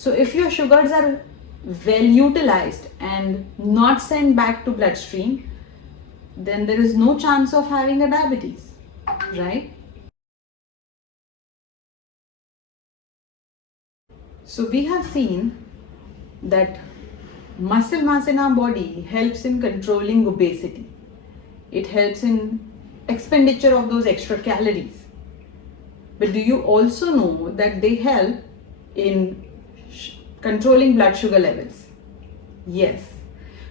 So if your sugars are well utilized and not sent back to bloodstream, then there is no chance of having a diabetes, right? So we have seen that muscle mass in our body helps in controlling obesity. It helps in expenditure of those extra calories. But do you also know that they help in controlling blood sugar levels? Yes.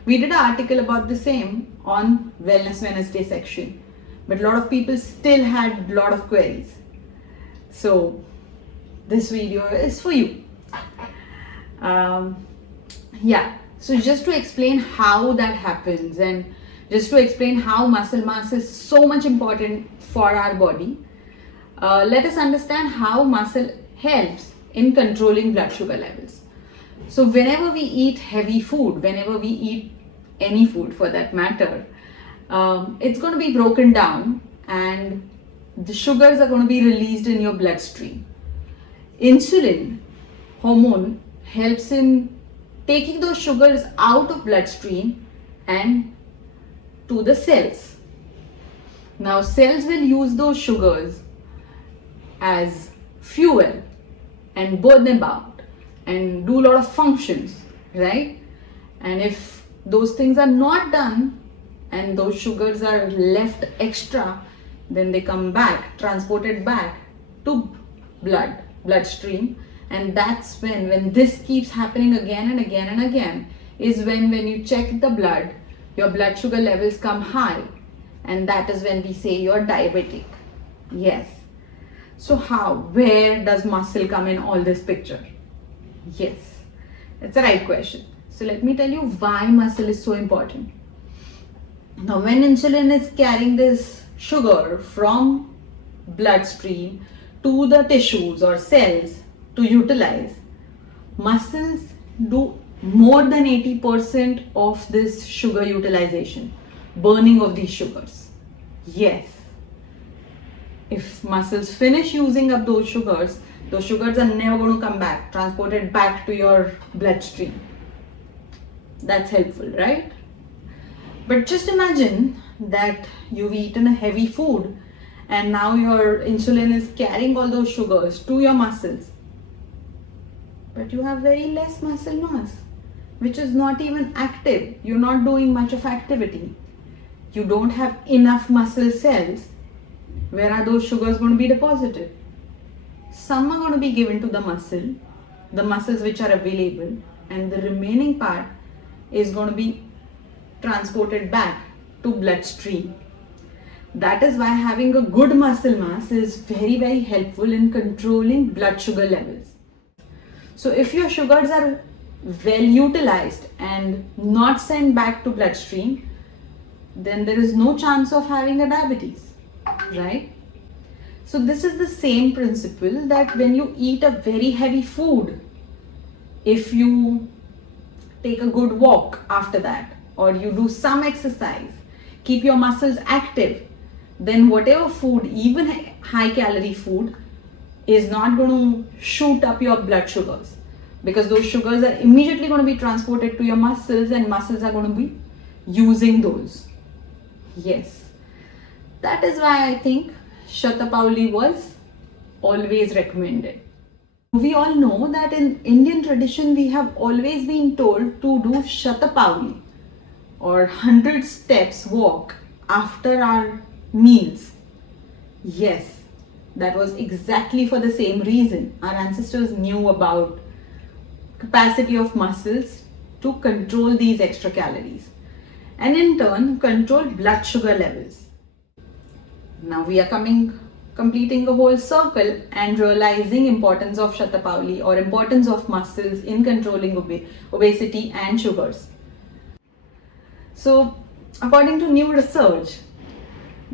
We did an article about the same on Wellness Wednesday section, but a lot of people still had a lot of queries. So this video is for you. So just to explain how that happens and just to explain how muscle mass is so much important for our body, let us understand how muscle helps in controlling blood sugar levels. So whenever we eat heavy food, whenever we eat any food for that matter, it's going to be broken down and the sugars are going to be released in your bloodstream. Insulin hormone helps in taking those sugars out of bloodstream and to the cells. Now cells will use those sugars as fuel and burn them out and do a lot of functions, right? And if those things are not done and those sugars are left extra, then they come back, transported back to bloodstream. And that's when this keeps happening again and again and again, is when you check the blood, your blood sugar levels come high, and that is when we say you're diabetic. Yes. So where does muscle come in all this picture? Yes, it's the right question. So let me tell you why muscle is so important. Now when insulin is carrying this sugar from bloodstream to the tissues or cells to utilize, muscles do more than 80% of this sugar utilization, burning of these sugars. Yes. If muscles finish using up those sugars are never going to come back, transported back to your bloodstream. That's helpful, right? But just imagine that you've eaten a heavy food and now your insulin is carrying all those sugars to your muscles. But you have very less muscle mass, which is not even active. You're not doing much of activity. You don't have enough muscle cells. Where are those sugars going to be deposited? Some are going to be given to the muscles which are available, and the remaining part is going to be transported back to bloodstream. That is why having a good muscle mass is very, very helpful in controlling blood sugar levels. So if your sugars are well utilized and not sent back to bloodstream, then there is no chance of having a diabetes, right? So this is the same principle that when you eat a very heavy food, if you take a good walk after that, or you do some exercise, keep your muscles active, then whatever food, even high calorie food, is not going to shoot up your blood sugars, because those sugars are immediately going to be transported to your muscles and muscles are going to be using those. Yes. That is why I think Shatapauli was always recommended. We all know that in Indian tradition we have always been told to do Shatapauli or 100 steps walk after our meals. Yes, that was exactly for the same reason. Our ancestors knew about capacity of muscles to control these extra calories and in turn control blood sugar levels. Now we are completing a whole circle and realizing importance of Shatapauli or importance of muscles in controlling obesity and sugars. So according to new research,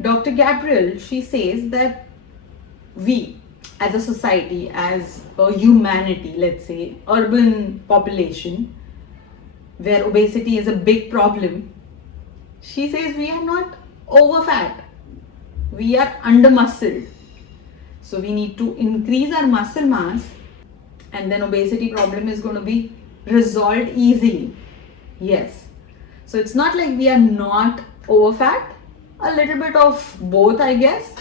Dr. Gabriel, she says that we as a society, as a humanity, let's say urban population where obesity is a big problem, she says we are not over fat, we are under muscled. So we need to increase our muscle mass and then obesity problem is going to be resolved easily. Yes. So it's not like we are not over fat, a little bit of both, I guess.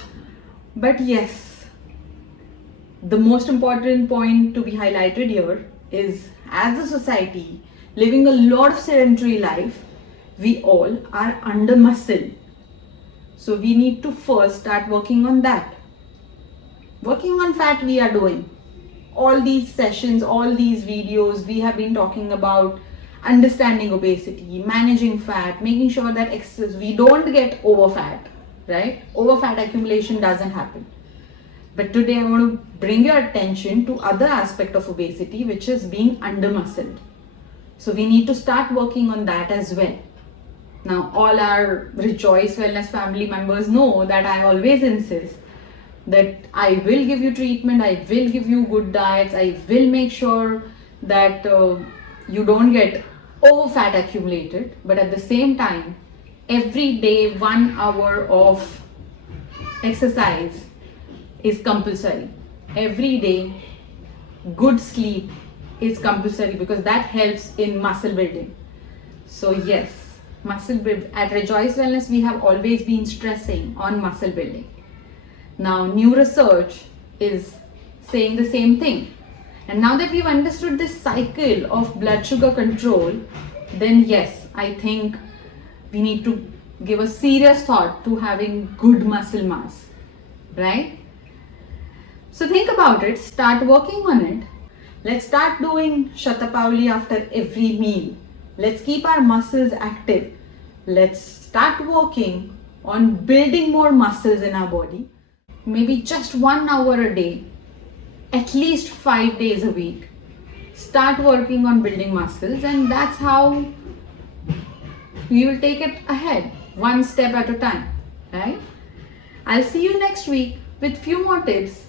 But yes, the most important point to be highlighted here is, as a society living a lot of sedentary life, we all are under muscle. So we need to first start working on that. Working on fat we are doing. All these sessions, all these videos, we have been talking about understanding obesity, managing fat, making sure that we don't get over fat, right? Over fat accumulation doesn't happen. But today I want to bring your attention to other aspect of obesity, which is being under muscled. So we need to start working on that as well. Now, all our Rejoice Wellness family members know that I always insist that I will give you treatment, I will give you good diets, I will make sure that you don't get over fat accumulated. But at the same time, every day 1 hour of exercise is compulsory. Every day, good sleep is compulsory, because that helps in muscle building. So yes, muscle build at Rejoice Wellness, we have always been stressing on muscle building. Now new research is saying the same thing. And now that we've understood this cycle of blood sugar control, then yes, I think we need to give a serious thought to having good muscle mass, right? So think about it, start working on it. Let's start doing Shatapauli after every meal. Let's keep our muscles active. Let's start working on building more muscles in our body. Maybe just 1 hour a day, at least 5 days a week. Start working on building muscles, and that's how we will take it ahead, one step at a time, right? I'll see you next week with few more tips,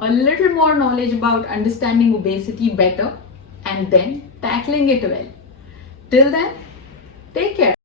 a little more knowledge about understanding obesity better, and then tackling it well. Till then, take care.